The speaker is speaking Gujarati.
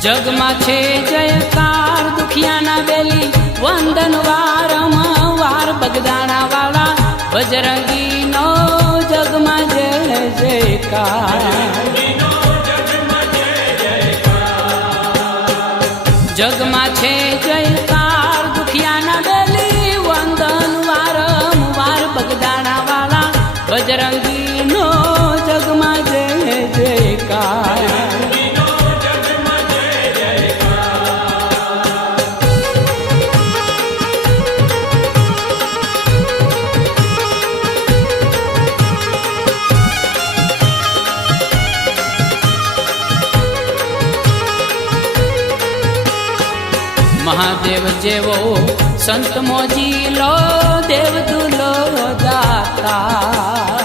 જગમાં છે જયકાર દુખિયાના બેલી વંદન વારંવાર બગદાણા વાળા બજરંગી નો જગમાં જય જયકાર જગમાં છે જયકાર દુખિયાના બેલી વંદન વારંવાર બગદાણા વાળા બજરંગી નો જગમાં જય જયકાર મહાદેવ જેવો સંત મોજીલો દેવ દુલો દાતા